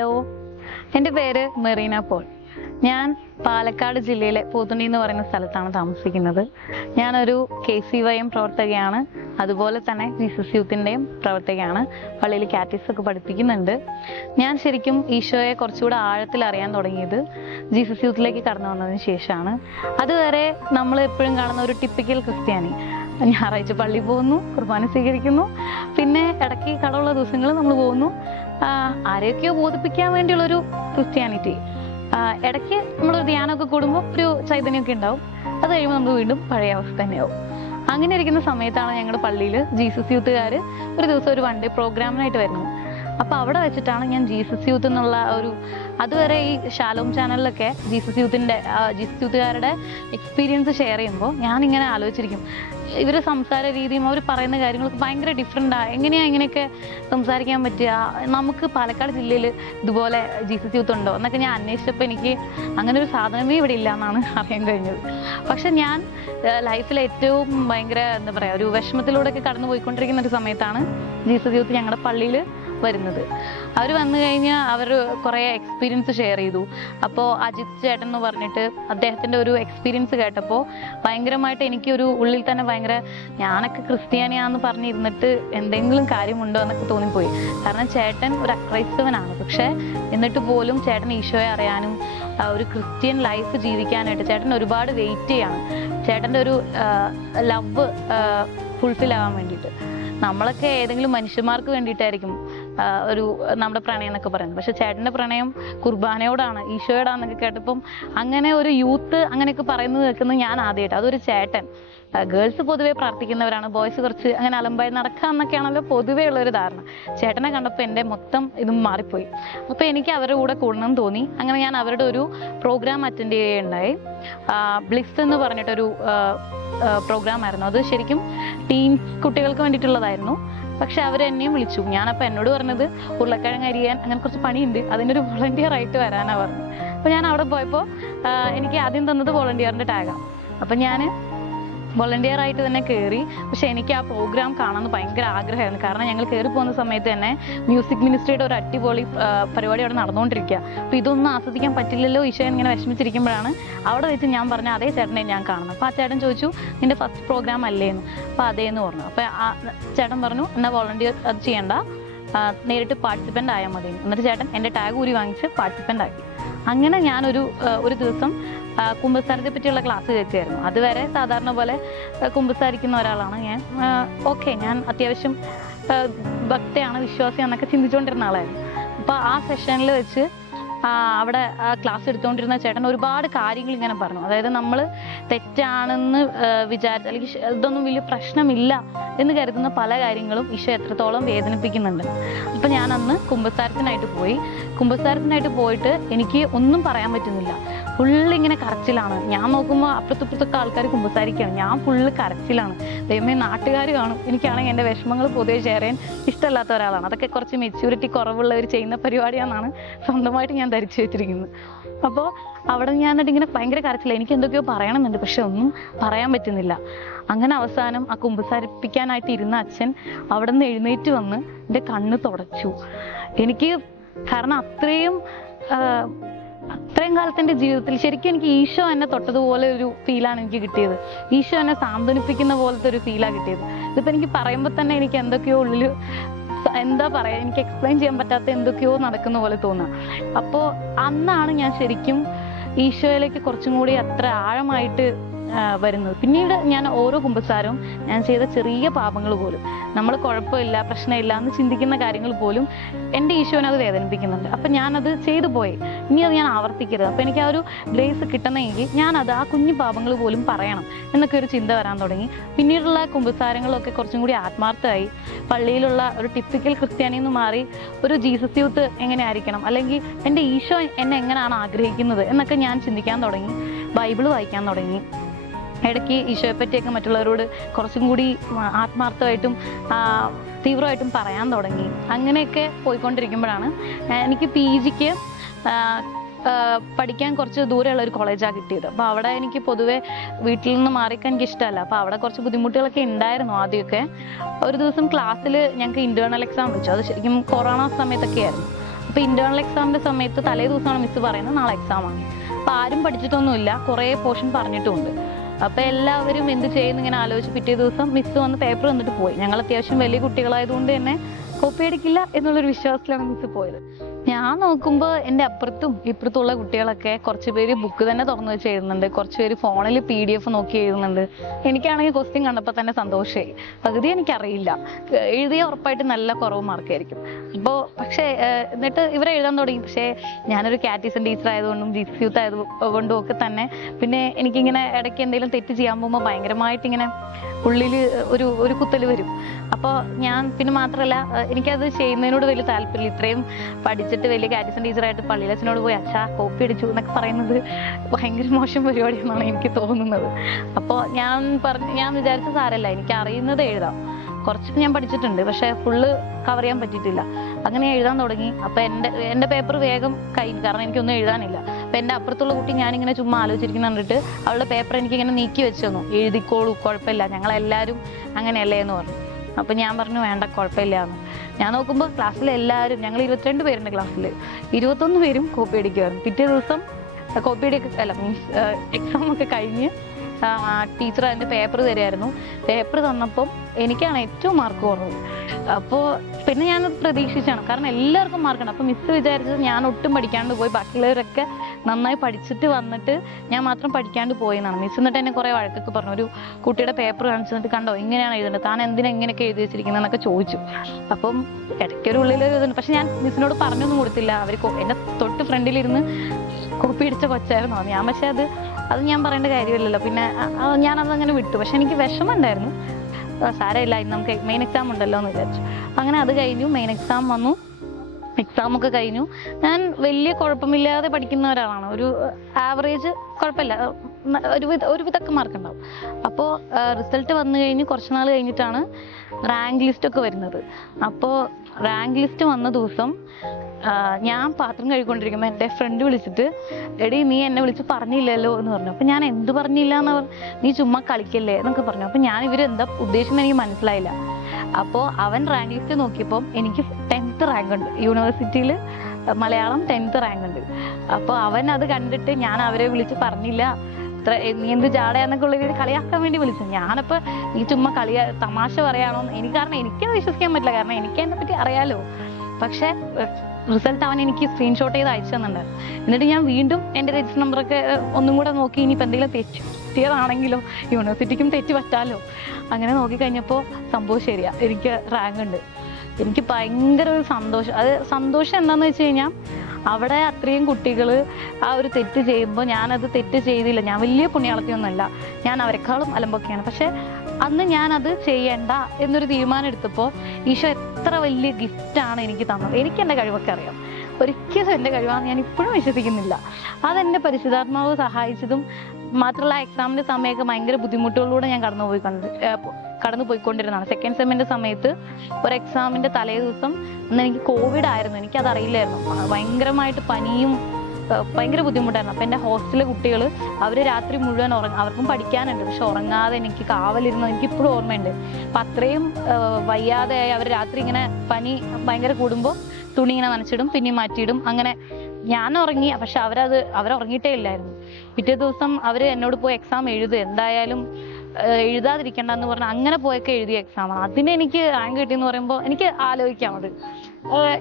Hello. എന്റെ പേര് Merina Paul. ഞാൻ പാലക്കാട് ജില്ലയിലെ പോത്തുണ്ടി എന്ന് പറയുന്ന സ്ഥലത്താണ് താമസിക്കുന്നത്. ഞാനൊരു കെ സി വൈ എം പ്രവർത്തകയാണ്. അതുപോലെ തന്നെ ജീസസ് യൂത്തിന്റെയും പ്രവർത്തകയാണ്. പള്ളിയിൽ കാറ്റീസ് ഒക്കെ പഠിപ്പിക്കുന്നുണ്ട്. ഞാൻ ശരിക്കും ഈശോയെ കുറച്ചുകൂടെ ആഴത്തിൽ അറിയാൻ തുടങ്ങിയത് ജീസസ് യൂത്തിലേക്ക് കടന്നു വന്നതിന് ശേഷമാണ്. അതുവരെ നമ്മൾ എപ്പോഴും കാണുന്ന ഒരു ടിപ്പിക്കൽ ക്രിസ്ത്യാനി. ഞായറാഴ്ച പള്ളി പോകുന്നു കുർബാന സ്വീകരിക്കുന്നു. പിന്നെ ഇടയ്ക്ക് കടമുള്ള ദിവസങ്ങൾ നമ്മൾ പോകുന്നു. ആരെയൊക്കെയോ ബോധിപ്പിക്കാൻ വേണ്ടിയുള്ളൊരു ക്രിസ്ത്യാനിറ്റി. ഇടയ്ക്ക് നമ്മളൊരു ധ്യാനമൊക്കെ കൂടുമ്പോൾ ഒരു ചൈതന്യമൊക്കെ ഉണ്ടാവും. അത് കഴിയുമ്പോൾ നമ്മൾ വീണ്ടും പഴയ അവസ്ഥ തന്നെയാവും. അങ്ങനെ ഇരിക്കുന്ന സമയത്താണ് ഞങ്ങളുടെ പള്ളിയിൽ ജീസസ് യൂത്തുകാർ ഒരു ദിവസം ഒരു വൺ ഡേ പ്രോഗ്രാമിനായിട്ട് വരുന്നത്. അപ്പോൾ അവിടെ വെച്ചിട്ടാണ് ഞാൻ ജീസസ് യൂത്ത് എന്നുള്ള ഒരു അതുവരെ ഈ ഷാലോം ചാനലിലൊക്കെ ജീസസ് യൂത്തിന്റെ ജീസസ് യൂത്തുകാരുടെ എക്സ്പീരിയൻസ് ഷെയർ ചെയ്യുമ്പോൾ ഞാൻ ഇങ്ങനെ ആലോചിച്ചിരിക്കും. ഇവർ സംസാര രീതിയും അവർ പറയുന്ന കാര്യങ്ങളൊക്കെ ഭയങ്കര ഡിഫറെന്റാണ് എങ്ങനെയാ ഇങ്ങനെയൊക്കെ സംസാരിക്കാൻ പറ്റുക? നമുക്ക് പാലക്കാട് ജില്ലയിൽ ഇതുപോലെ ജീസസ് യൂത്ത് ഉണ്ടോ എന്നൊക്കെ ഞാൻ അന്വേഷിച്ചപ്പോൾ എനിക്ക് അങ്ങനെ ഒരു സാധനമേ ഇവിടെ ഇല്ല എന്നാണ് അറിയാൻ കഴിഞ്ഞത്. പക്ഷെ ഞാൻ ലൈഫിൽ ഏറ്റവും ഭയങ്കര എന്താ പറയുക ഒരു വിഷമത്തിലൂടെയൊക്കെ കടന്നു പോയിക്കൊണ്ടിരിക്കുന്ന ഒരു സമയത്താണ് ജീസസ് യൂത്ത് ഞങ്ങളുടെ പള്ളിയിൽ വരുന്നത്. അവർ വന്നു കഴിഞ്ഞാൽ അവർ കുറേ എക്സ്പീരിയൻസ് ഷെയർ ചെയ്തു. അപ്പോൾ അജിത് ചേട്ടൻ എന്ന് പറഞ്ഞിട്ട് അദ്ദേഹത്തിന്റെ ഒരു എക്സ്പീരിയൻസ് കേട്ടപ്പോൾ ഭയങ്കരമായിട്ട് എനിക്കൊരു ഉള്ളിൽ തന്നെ ഭയങ്കര ഞാനൊക്കെ ക്രിസ്ത്യാനിയാന്ന് പറഞ്ഞിരുന്നിട്ട് എന്തെങ്കിലും കാര്യമുണ്ടോ എന്നൊക്കെ തോന്നിപ്പോയി. കാരണം ചേട്ടൻ ഒരു അക്രൈസ്തവനാണ്. പക്ഷേ എന്നിട്ട് പോലും ചേട്ടൻ ഈശോയെ അറിയാനും ഒരു ക്രിസ്ത്യൻ ലൈഫ് ജീവിക്കാനായിട്ട് ചേട്ടൻ ഒരുപാട് വെയിറ്റ് ചെയ്യാണ്. ചേട്ടന്റെ ഒരു ലവ് ഫുൾഫിൽ ആവാൻ വേണ്ടിയിട്ട്. നമ്മളൊക്കെ ഏതെങ്കിലും മനുഷ്യന്മാർക്ക് വേണ്ടിയിട്ടായിരിക്കും ഒരു നമ്മുടെ പ്രണയം എന്നൊക്കെ പറയുന്നത്. പക്ഷെ ചേട്ടന്റെ പ്രണയം കുർബാനയോടാണ് ഈശോയോടാണെന്നൊക്കെ കേട്ടപ്പം അങ്ങനെ ഒരു യൂത്ത് അങ്ങനെയൊക്കെ പറയുന്നത് കേൾക്കുന്നത് ഞാൻ ആദ്യമായിട്ട്. അതൊരു ചേട്ടൻ. ഗേൾസ് പൊതുവേ പ്രാർത്ഥിക്കുന്നവരാണ്. ബോയ്സ് കുറച്ച് അങ്ങനെ അലമ്പായി നടക്കുക എന്നൊക്കെയാണല്ലോ പൊതുവേ ഉള്ള ഒരു ധാരണ. ചേട്ടനെ കണ്ടപ്പോൾ എന്റെ മൊത്തം ഇതും മാറിപ്പോയി. അപ്പോൾ എനിക്ക് അവരുടെ കൂടെ കൂടണം തോന്നി. അങ്ങനെ ഞാൻ അവരുടെ ഒരു പ്രോഗ്രാം അറ്റൻഡ് ചെയ്യുകയുണ്ടായി. ബ്ലിസ് എന്ന് പറഞ്ഞിട്ടൊരു പ്രോഗ്രാം ആയിരുന്നു അത് ശരിക്കും ടീൻസ് കുട്ടികൾക്ക് വേണ്ടിയിട്ടുള്ളതായിരുന്നു. പക്ഷെ അവർ എന്നെയും വിളിച്ചു. ഞാനപ്പോൾ എന്നോട് പറഞ്ഞത് ഉരുളക്കിഴങ്ങ് അരിയാൻ അങ്ങനെ കുറച്ച് പണിയുണ്ട്. അതിനൊരു വോളണ്ടിയർ ആയിട്ട് വരാനാണ് പറഞ്ഞത് അപ്പോൾ ഞാൻ അവിടെ പോയപ്പോൾ എനിക്ക് ആദ്യം തന്നത് വോളണ്ടിയറിന്റെ ടാഗാണ് അപ്പം ഞാൻ വോളണ്ടിയർ ആയിട്ട് തന്നെ കയറി പക്ഷെ എനിക്ക് ആ പ്രോഗ്രാം കാണാമെന്ന് ഭയങ്കര ആഗ്രഹമായിരുന്നു. കാരണം ഞങ്ങൾ കയറി പോകുന്ന സമയത്ത് തന്നെ മ്യൂസിക് മിനിസ്ട്രിയുടെ ഒരു അടിപൊളി പരിപാടി അവിടെ നടന്നുകൊണ്ടിരിക്കുക. അപ്പോൾ ഇതൊന്നും ആസ്വദിക്കാൻ പറ്റില്ലല്ലോ ഈശോ ഇങ്ങനെ വിഷമിച്ചിരിക്കുമ്പോഴാണ്. അവിടെ വെച്ച് ഞാൻ പറഞ്ഞ അതേ ചേട്ടനെ ഞാൻ കാണുന്നത്. അപ്പോൾ ആ ചേട്ടൻ ചോദിച്ചു നിന്റെ ഫസ്റ്റ് പ്രോഗ്രാം അല്ലേന്ന് അപ്പോൾ അതേന്ന് പറഞ്ഞു. അപ്പോൾ ചേട്ടൻ പറഞ്ഞു എന്നാ വോളണ്ടിയർ അത് ചെയ്യണ്ട. നേരിട്ട് പാർട്ടിസിപ്പന്റ് ആയാൽ മതി എന്നിട്ട് ചേട്ടൻ എന്റെ ടാഗ് ഊരി വാങ്ങിച്ച് പാർട്ടിസിപ്പന്റ് ആക്കി അങ്ങനെ ഞാനൊരു ഒരു ദിവസം കുമ്പസാരത്തെ പറ്റിയുള്ള ക്ലാസ് കേൾക്കുമായിരുന്നു അതുവരെ സാധാരണ പോലെ കുമ്പസാരിക്കുന്ന ഒരാളാണ് ഞാൻ. ഓക്കെ ഞാൻ അത്യാവശ്യം ഭക്തയാണ് ഭക്തയാണ് വിശ്വാസിയാന്നൊക്കെ ചിന്തിച്ചുകൊണ്ടിരുന്ന ആളായിരുന്നു. അപ്പോൾ ആ സെഷനിൽ വെച്ച് അവിടെ ക്ലാസ് എടുത്തുകൊണ്ടിരുന്ന ചേട്ടൻ ഒരുപാട് കാര്യങ്ങൾ ഇങ്ങനെ പറഞ്ഞു. അതായത് നമ്മൾ തെറ്റാണെന്ന് വിചാരിച്ച അല്ലെങ്കിൽ ഇതൊന്നും വലിയ പ്രശ്നമില്ല എന്ന് കരുതുന്ന പല കാര്യങ്ങളും ഈശോ എത്രത്തോളം വേദനിപ്പിക്കുന്നുണ്ട്. അപ്പം ഞാൻ അന്ന് കുമ്പസാരത്തിനായിട്ട് പോയി. കുമ്പസാരത്തിനായിട്ട് പോയിട്ട് എനിക്ക് ഒന്നും പറയാൻ പറ്റുന്നില്ല. ഫുള്ള് ഇങ്ങനെ കരച്ചിലാണ്. ഞാൻ നോക്കുമ്പോൾ അപ്പുറത്തപ്പുറത്തൊക്കെ ആൾക്കാർ കുമ്പസാരിക്കുകയാണ്. ഞാൻ ഫുള്ള് കരച്ചിലാണ്. ദൈവമേ നാട്ടുകാർ കാണും. എനിക്കാണെങ്കിൽ എന്റെ വിഷമങ്ങൾ പൊതുവെ ഷെയർ ചെയ്യാൻ ഇഷ്ടമല്ലാത്ത ഒരാളാണ്. അതൊക്കെ കുറച്ച് മെച്യൂരിറ്റി കുറവുള്ളവർ ചെയ്യുന്ന പരിപാടിയാണെന്നാണ് സ്വന്തമായിട്ട് ഞാൻ ധരിച്ചു വെച്ചിരിക്കുന്നത്. അപ്പോൾ അവിടെ ഞാൻ എന്നിട്ട് ഇങ്ങനെ ഭയങ്കര കരച്ചില്ല എനിക്ക് എന്തൊക്കെയോ പറയണമെന്നുണ്ട് പക്ഷെ ഒന്നും പറയാൻ പറ്റുന്നില്ല. അങ്ങനെ അവസാനം ആ കുമ്പസാരിപ്പിക്കാനായിട്ട് ഇരുന്ന അച്ഛൻ അവിടെ നിന്ന് എഴുന്നേറ്റ് വന്ന് എന്റെ കണ്ണ് തുടച്ചു. എനിക്ക് കാരണം അത്രയും അത്രയും കാലത്ത് എന്റെ ജീവിതത്തിൽ ശരിക്കും എനിക്ക് ഈശോ എന്നെ തൊട്ടതുപോലെ ഒരു ഫീലാണ് എനിക്ക് കിട്ടിയത്. ഈശോ എന്നെ സാന്ത്വനിപ്പിക്കുന്ന പോലത്തെ ഒരു ഫീലാണ് കിട്ടിയത്. ഇതിപ്പോൾ എനിക്ക് പറയുമ്പോൾ തന്നെ എനിക്ക് എന്തൊക്കെയോ ഉള്ളിൽ എന്താ പറയാ എനിക്ക് എക്സ്പ്ലെയിൻ ചെയ്യാൻ പറ്റാത്ത എന്തൊക്കെയോ നടക്കുന്ന പോലെ തോന്നുക അപ്പോൾ അന്നാണ് ഞാൻ ശരിക്കും ഈശോയിലേക്ക് കുറച്ചും കൂടി അത്ര ആഴമായിട്ട് വരുന്നത്. പിന്നീട് ഞാൻ ഓരോ കുമ്പസാരവും ഞാൻ ചെയ്ത ചെറിയ പാപങ്ങൾ പോലും നമ്മൾ കുഴപ്പമില്ല പ്രശ്നമില്ല എന്ന് ചിന്തിക്കുന്ന കാര്യങ്ങൾ പോലും എന്റെ ഈശോനെ അത് വേദനിപ്പിക്കുന്നുണ്ട്. അപ്പം ഞാനത് ചെയ്തു പോയി. ഇനി അത് ഞാൻ ആവർത്തിക്കരുത്. അപ്പം എനിക്ക് ആ ഒരു ഗ്രേസ് കിട്ടണമെങ്കിൽ ഞാനത് ആ കുഞ്ഞു പാപങ്ങൾ പോലും പറയണം എന്നൊക്കെ ഒരു ചിന്ത വരാൻ തുടങ്ങി. പിന്നീടുള്ള കുമ്പസാരങ്ങളൊക്കെ കുറച്ചും കൂടി ആത്മാർത്ഥമായി. പള്ളിയിലുള്ള ഒരു ടിപ്പിക്കൽ ക്രിസ്ത്യാനി എന്ന് മാറി ഒരു ജീസസ് യൂത്ത് എങ്ങനെ ആയിരിക്കണം? അല്ലെങ്കിൽ എന്റെ ഈശോ എന്നെ എങ്ങനെയാണ് ആഗ്രഹിക്കുന്നത് എന്നൊക്കെ ഞാൻ ചിന്തിക്കാൻ തുടങ്ങി. ബൈബിൾ വായിക്കാൻ തുടങ്ങി. ഇടയ്ക്ക് ഈശോയെ പറ്റിയൊക്കെ മറ്റുള്ളവരോട് കുറച്ചും കൂടി ആത്മാർത്ഥമായിട്ടും തീവ്രമായിട്ടും പറയാൻ തുടങ്ങി. അങ്ങനെയൊക്കെ പോയിക്കൊണ്ടിരിക്കുമ്പോഴാണ് എനിക്ക് പി ജിക്ക് പഠിക്കാൻ കുറച്ച് ദൂരെയുള്ള ഒരു കോളേജാണ് കിട്ടിയത്. അപ്പോൾ അവിടെ എനിക്ക് പൊതുവെ വീട്ടിൽ നിന്ന് മാറിക്കാൻ എനിക്ക് ഇഷ്ടമല്ല. അപ്പോൾ അവിടെ കുറച്ച് ബുദ്ധിമുട്ടുകളൊക്കെ ഉണ്ടായിരുന്നു ആദ്യമൊക്കെ. ഒരു ദിവസം ക്ലാസ്സിൽ ഞങ്ങൾക്ക് ഇന്റേർണൽ എക്സാം വെച്ചു അത് ശരിക്കും കൊറോണ സമയത്തൊക്കെ ആയിരുന്നു. അപ്പോൾ ഇന്റേണൽ എക്സാമിന്റെ സമയത്ത് തലേ ദിവസമാണ് മിസ് പറയുന്നത് നാളെ എക്സാമാണ് അപ്പോൾ ആരും പഠിച്ചിട്ടൊന്നുമില്ല. കുറേ പോർഷൻ പറഞ്ഞിട്ടുമുണ്ട്. അപ്പോൾ എല്ലാവരും എന്ത് ചെയ്യുന്നു ഇങ്ങനെ ആലോചിച്ച് പിറ്റേ ദിവസം മിസ് വന്ന് പേപ്പർ വന്നിട്ട് പോയി. ഞങ്ങൾ അത്യാവശ്യം വലിയ കുട്ടികളായതുകൊണ്ട് തന്നെ കോപ്പി അടിക്കില്ല എന്നുള്ളൊരു വിശ്വാസത്തിലാണ് മിസ് പോയത്. ഞാൻ നോക്കുമ്പോൾ എന്റെ അപ്പുറത്തും ഇപ്പുറത്തുള്ള കുട്ടികളൊക്കെ കുറച്ച് പേര് ബുക്ക് തന്നെ തുറന്നു വെച്ച് എഴുതുന്നുണ്ട്. കുറച്ച് പേര് ഫോണിൽ പി ഡി എഫ് നോക്കി എഴുതുന്നുണ്ട്. എനിക്കാണെങ്കിൽ ക്വസ്റ്റ്യൻ കണ്ടപ്പോൾ തന്നെ സന്തോഷമായി പകുതി എനിക്കറിയില്ല. എഴുതിയ ഉറപ്പായിട്ട് നല്ല കുറവ് മാർക്കായിരിക്കും അപ്പോൾ പക്ഷേ എന്നിട്ട് ഇവരെ എഴുതാൻ തുടങ്ങി. പക്ഷേ ഞാനൊരു കാറ്റീസൺ ടീച്ചർ ആയതുകൊണ്ടും ജിസ് യൂത്ത് ആയതുകൊണ്ടും ഒക്കെ തന്നെ പിന്നെ എനിക്കിങ്ങനെ ഇടയ്ക്ക് എന്തെങ്കിലും തെറ്റ് ചെയ്യാൻ പോകുമ്പോൾ ഭയങ്കരമായിട്ട് ഇങ്ങനെ ഉള്ളിൽ ഒരു ഒരു കുത്തൽ വരും. അപ്പോൾ ഞാൻ പിന്നെ മാത്രമല്ല എനിക്കത് ചെയ്യുന്നതിനോട് വലിയ താല്പര്യം ഇത്രയും പഠിച്ചിട്ട് വലിയ കാരിസൺ ടീച്ചറായിട്ട് പള്ളിയിലച്ഛനോട് പോയി അച്ഛാ കോപ്പി അടിച്ചു എന്നൊക്കെ പറയുന്നത് ഭയങ്കര മോശം പരിപാടിയെന്നാണ് എനിക്ക് തോന്നുന്നത്. അപ്പോൾ ഞാൻ പറഞ്ഞ് ഞാൻ വിചാരിച്ച സാരല്ല എനിക്ക് അറിയുന്നത് എഴുതാം. കുറച്ചൊക്കെ ഞാൻ പഠിച്ചിട്ടുണ്ട് പക്ഷേ ഫുള്ള് കവർ ചെയ്യാൻ പറ്റിയിട്ടില്ല. അങ്ങനെ എഴുതാൻ തുടങ്ങി. അപ്പോൾ എന്റെ എന്റെ പേപ്പർ വേഗം കഴിഞ്ഞു കാരണം എനിക്കൊന്നും എഴുതാനില്ല. അപ്പം എന്റെ അപ്പുറത്തുള്ള കുട്ടി ഞാനിങ്ങനെ ചുമ്മാ ആലോചിച്ചിരിക്കുന്ന കണ്ടിട്ട് അവളുടെ പേപ്പർ എനിക്കിങ്ങനെ നീക്കി വെച്ച് തന്നു. എഴുതിക്കോളൂ കുഴപ്പമില്ല. ഞങ്ങളെല്ലാവരും അങ്ങനെയല്ലേ എന്ന് പറഞ്ഞു. അപ്പം ഞാൻ പറഞ്ഞു വേണ്ട കുഴപ്പമില്ല എന്ന്. ഞാൻ നോക്കുമ്പോൾ ക്ലാസ്സിൽ എല്ലാവരും ഞങ്ങൾ ഇരുപത്തിരണ്ട് പേരുണ്ട് ക്ലാസ്സിൽ ഇരുപത്തൊന്ന് പേരും കോപ്പി അടിക്കുമായിരുന്നു പിറ്റേ ദിവസം കോപ്പി അടി അല്ല മീൻസ് എക്സാം ഒക്കെ കഴിഞ്ഞ് ടീച്ചർ അതിന്റെ പേപ്പർ തരുമായിരുന്നു പേപ്പർ തന്നപ്പം എനിക്കാണ് ഏറ്റവും മാർക്ക് കുറവ്. അപ്പോൾ പിന്നെ ഞാൻ പ്രതീക്ഷിച്ചാണ്. കാരണം എല്ലാവർക്കും മാർക്കുണ്ട് അപ്പോൾ മിസ് വിചാരിച്ചത് ഞാൻ ഒട്ടും പഠിക്കാണ്ട് പോയി ബാക്കിയുള്ളവരൊക്കെ നന്നായി പഠിച്ചിട്ട് വന്നിട്ട് ഞാൻ മാത്രം പഠിക്കാണ്ട് പോയെന്നാണ്. മിസ് എന്നിട്ട് എന്നെ കുറേ വഴക്കൊക്കെ പറഞ്ഞു. ഒരു കുട്ടിയുടെ പേപ്പർ കാണിച്ചു എന്നിട്ട് കണ്ടോ ഇങ്ങനെയാണ് എഴുതേണ്ടത്. താൻ എന്തിനാ ഇങ്ങനെയൊക്കെ എഴുതി വെച്ചിരിക്കുന്നത് എന്നൊക്കെ ചോദിച്ചു. അപ്പം ഇടയ്ക്കൊരു ഉള്ളിൽ ഒരു ഇതുണ്ട്. പക്ഷെ ഞാൻ മിസ്സിനോട് പറഞ്ഞൊന്നും കൊടുത്തില്ല. അവർ എന്റെ തൊട്ട് ഫ്രണ്ടിലിരുന്ന് കോപ്പി അടിച്ച കൊച്ചായിരുന്നു ഞാൻ പക്ഷെ അത് അത് ഞാൻ പറയേണ്ട കാര്യമില്ലല്ലോ. പിന്നെ ഞാൻ അ- ഞാനത് അങ്ങനെ വിട്ടു. പക്ഷെ എനിക്ക് വിഷമം ഉണ്ടായിരുന്നു സാരമില്ല. ഇന്ന് നമുക്ക് മെയിൻ എക്സാം ഉണ്ടല്ലോ എന്ന് വിചാരിച്ചു. അങ്ങനെ അത് കഴിഞ്ഞു. മെയിൻ എക്സാം വന്നു. എക്സാം ഒക്കെ കഴിഞ്ഞു. ഞാൻ വലിയ കുഴപ്പമില്ലാതെ പഠിക്കുന്ന ഒരാളാണ്. ഒരു ആവറേജ് കുഴപ്പമില്ല. ഒരു വിധ ഒരു വിധമൊക്കെ മാർക്ക് ഉണ്ടാവും. അപ്പോൾ റിസൾട്ട് വന്നു കഴിഞ്ഞ് കുറച്ച് നാൾ കഴിഞ്ഞിട്ടാണ് റാങ്ക് ലിസ്റ്റൊക്കെ വരുന്നത്. അപ്പോൾ റാങ്ക് ലിസ്റ്റ് വന്ന ദിവസം ഞാൻ പാത്രം കഴുകിക്കൊണ്ടിരിക്കുമ്പോൾ എന്റെ ഫ്രണ്ട് വിളിച്ചിട്ട് എടി നീ എന്നെ വിളിച്ച് പറഞ്ഞില്ലല്ലോ എന്ന് പറഞ്ഞു. അപ്പോൾ ഞാൻ എന്ത് പറഞ്ഞില്ല എന്ന് പറഞ്ഞു നീ ചുമ്മാ കളിക്കല്ലേ എന്നൊക്കെ പറഞ്ഞു. അപ്പോൾ ഞാൻ ഇവർ എന്താ ഉദ്ദേശിക്കുന്നത് എനിക്ക് മനസ്സിലായില്ല. അപ്പോൾ അവൻ റാങ്ക് ലിസ്റ്റ് നോക്കിയപ്പോൾ എനിക്ക് ടെൻത്ത് റാങ്ക് ഉണ്ട്. യൂണിവേഴ്സിറ്റിയിൽ മലയാളം ടെൻത്ത് റാങ്ക് ഉണ്ട്. അപ്പോൾ അവൻ അത് കണ്ടിട്ട് ഞാൻ അവരെ വിളിച്ച് പറഞ്ഞില്ല. ഇത്ര നീ എന്ത് ജാടയാന്നൊക്കെ ഉള്ള രീതിയിൽ കളിയാക്കാൻ വേണ്ടി വിളിച്ചു ഞാനപ്പോൾ നീ ചുമ്മാ കളിയാ തമാശ പറയാണോ? എനിക്ക് കാരണം എനിക്കത് വിശ്വസിക്കാൻ പറ്റില്ല. കാരണം എനിക്ക് അതിനെ പറ്റി അറിയാലോ. പക്ഷേ റിസൾട്ട് അവൻ എനിക്ക് സ്ക്രീൻഷോട്ട് ചെയ്ത് അയച്ചു തന്നിട്ടുണ്ട്. എന്നിട്ട് ഞാൻ വീണ്ടും എന്റെ രജിസ്റ്റർ നമ്പറൊക്കെ ഒന്നും കൂടെ നോക്കി. ഇനിയിപ്പോൾ എന്തെങ്കിലും തെറ്റ് തെറ്റിയതാണെങ്കിലോ യൂണിവേഴ്സിറ്റിക്കും തെറ്റ് പറ്റാലോ അങ്ങനെ നോക്കിക്കഴിഞ്ഞപ്പോൾ സംഭവം ശരിയാ. എനിക്ക് റാങ്ക് ഉണ്ട്. എനിക്ക് ഭയങ്കര ഒരു സന്തോഷം. അത് സന്തോഷം എന്താണെന്ന് വെച്ച് കഴിഞ്ഞാൽ അവിടെ അത്രയും കുട്ടികൾ ആ ഒരു തെറ്റ് ചെയ്യുമ്പോൾ ഞാനത് തെറ്റ് ചെയ്തില്ല. ഞാൻ വലിയ പുണ്യാളത്തിയൊന്നുമല്ല. ഞാൻ അവരെക്കാളും അലമ്പൊക്കെയാണ്. പക്ഷെ അന്ന് ഞാനത് ചെയ്യണ്ട എന്നൊരു തീരുമാനം എടുത്തപ്പോൾ ഈശോ എത്ര വലിയ ഗിഫ്റ്റാണ് എനിക്ക് തന്നത്. എനിക്ക് എന്റെ കഴിവൊക്കെ അറിയാം. ഒരിക്കലും എന്റെ കഴിവാണെന്ന് ഞാൻ ഇപ്പോഴും വിശ്വസിക്കുന്നില്ല. അതെന്റെ പരിശുദ്ധാത്മാവ് സഹായിച്ചതും മാത്രമല്ല എക്സാമിന്റെ സമയമൊക്കെ ഭയങ്കര ബുദ്ധിമുട്ടുകളിലൂടെ ഞാൻ കടന്നുപോയി കണ്ടത്. കടന്നു പോയിക്കൊണ്ടിരുന്നതാണ് സെക്കൻഡ് സെമ്മിന്റെ സമയത്ത് ഒരു എക്സാമിന്റെ തലേ ദിവസം അന്ന് എനിക്ക് കോവിഡ് ആയിരുന്നു. എനിക്കത് അറിയില്ലായിരുന്നു ഭയങ്കരമായിട്ട് പനിയും ഭയങ്കര ബുദ്ധിമുട്ടായിരുന്നു. അപ്പം എന്റെ ഹോസ്റ്റലിലെ കുട്ടികൾ അവർ രാത്രി മുഴുവൻ ഉറങ്ങ അവർക്കും പഠിക്കാനുണ്ട്. പക്ഷെ ഉറങ്ങാതെ എനിക്ക് കാവലിരുന്നത് എനിക്ക് ഇപ്പോഴും ഓർമ്മയുണ്ട്. അപ്പം അത്രയും വയ്യാതെയായി അവർ രാത്രി ഇങ്ങനെ പനി ഭയങ്കര കൂടുമ്പോൾ തുണി ഇങ്ങനെ നനച്ചിടും പിന്നെ മാറ്റിയിടും. അങ്ങനെ ഞാൻ ഉറങ്ങി പക്ഷെ അവരത് അവർ ഉറങ്ങിയിട്ടേ ഇല്ലായിരുന്നു. പിറ്റേ ദിവസം അവർ എന്നോട് പോയി എക്സാം എഴുതുക. എന്തായാലും എഴുതാതിരിക്കണ്ട എന്ന് പറഞ്ഞ് അങ്ങനെ പോയൊക്കെ എഴുതിയ എക്സാമാണ് അതിന് എനിക്ക് റാങ്ക് കിട്ടിയെന്ന് പറയുമ്പോൾ എനിക്ക് ആലോചിക്കാം അത്.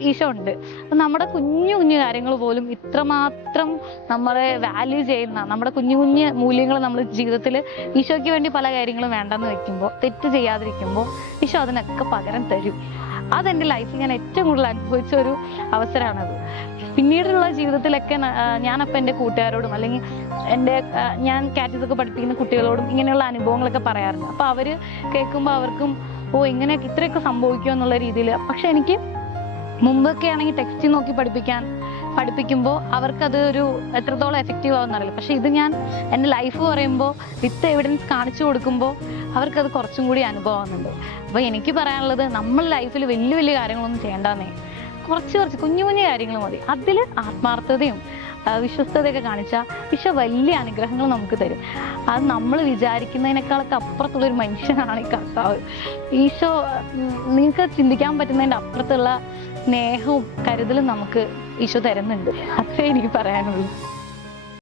ഈശോ ഉണ്ട്. അപ്പം നമ്മുടെ കുഞ്ഞു കുഞ്ഞു കാര്യങ്ങൾ പോലും ഇത്രമാത്രം നമ്മളെ വാല്യൂ ചെയ്യുന്ന നമ്മുടെ കുഞ്ഞു കുഞ്ഞു മൂല്യങ്ങൾ നമ്മൾ ജീവിതത്തിൽ ഈശോയ്ക്ക് വേണ്ടി പല കാര്യങ്ങളും വേണ്ടെന്ന് വെക്കുമ്പോൾ തെറ്റ് ചെയ്യാതിരിക്കുമ്പോൾ ഈശോ അതിനൊക്കെ പകരം തരും. അതെന്റെ ലൈഫിൽ ഞാൻ ഏറ്റവും കൂടുതൽ അനുഭവിച്ച ഒരു അവസരമാണത്. പിന്നീടുള്ള ജീവിതത്തിലൊക്കെ ഞാനപ്പം എന്റെ കൂട്ടുകാരോടും അല്ലെങ്കിൽ എന്റെ ഞാൻ കാറ്റസൊക്കെ പഠിപ്പിക്കുന്ന കുട്ടികളോടും ഇങ്ങനെയുള്ള അനുഭവങ്ങളൊക്കെ പറയാറുണ്ട്. അപ്പോൾ അവർ കേൾക്കുമ്പോൾ അവർക്കും ഓ ഇങ്ങനെയൊക്കെ ഇത്രയൊക്കെ സംഭവിക്കുമോ എന്നുള്ള രീതിയിൽ. പക്ഷെ എനിക്ക് മുമ്പൊക്കെ ആണെങ്കിൽ ടെക്സ്റ്റ് നോക്കി പഠിപ്പിക്കാൻ പഠിപ്പിക്കുമ്പോൾ അവർക്കത് ഒരു എത്രത്തോളം എഫക്റ്റീവ് ആവുമെന്ന് അറിയില്ല. പക്ഷെ ഇത് ഞാൻ എന്റെ ലൈഫ് പറയുമ്പോൾ വിത്ത് എവിഡൻസ് കാണിച്ചു കൊടുക്കുമ്പോൾ അവർക്കത് കുറച്ചും കൂടി അനുഭവമാകുന്നുണ്ട് അപ്പോൾ എനിക്ക് പറയാനുള്ളത് നമ്മൾ ലൈഫിൽ വലിയ വലിയ കാര്യങ്ങളൊന്നും ചെയ്യേണ്ടെന്നേ. കുറച്ച് കുറച്ച് കുഞ്ഞു കുഞ്ഞു കാര്യങ്ങൾ മതി. അതിൽ ആത്മാർത്ഥതയും വിശ്വസ്തതയൊക്കെ കാണിച്ചാൽ ഈശോ വലിയ അനുഗ്രഹങ്ങൾ നമുക്ക് തരും. അത് നമ്മൾ വിചാരിക്കുന്നതിനേക്കാളൊക്കെ അപ്പുറത്തുള്ളൊരു മനുഷ്യനാണ് ഈ കർത്താവ്. ഈശോ നിങ്ങൾക്ക് ചിന്തിക്കാൻ പറ്റുന്നതിന്റെ അപ്പുറത്തുള്ള സ്നേഹവും കരുതലും നമുക്ക് ഈശോ തരുന്നുണ്ട്. അത്രേ എനിക്ക് പറയാനുള്ളൂ.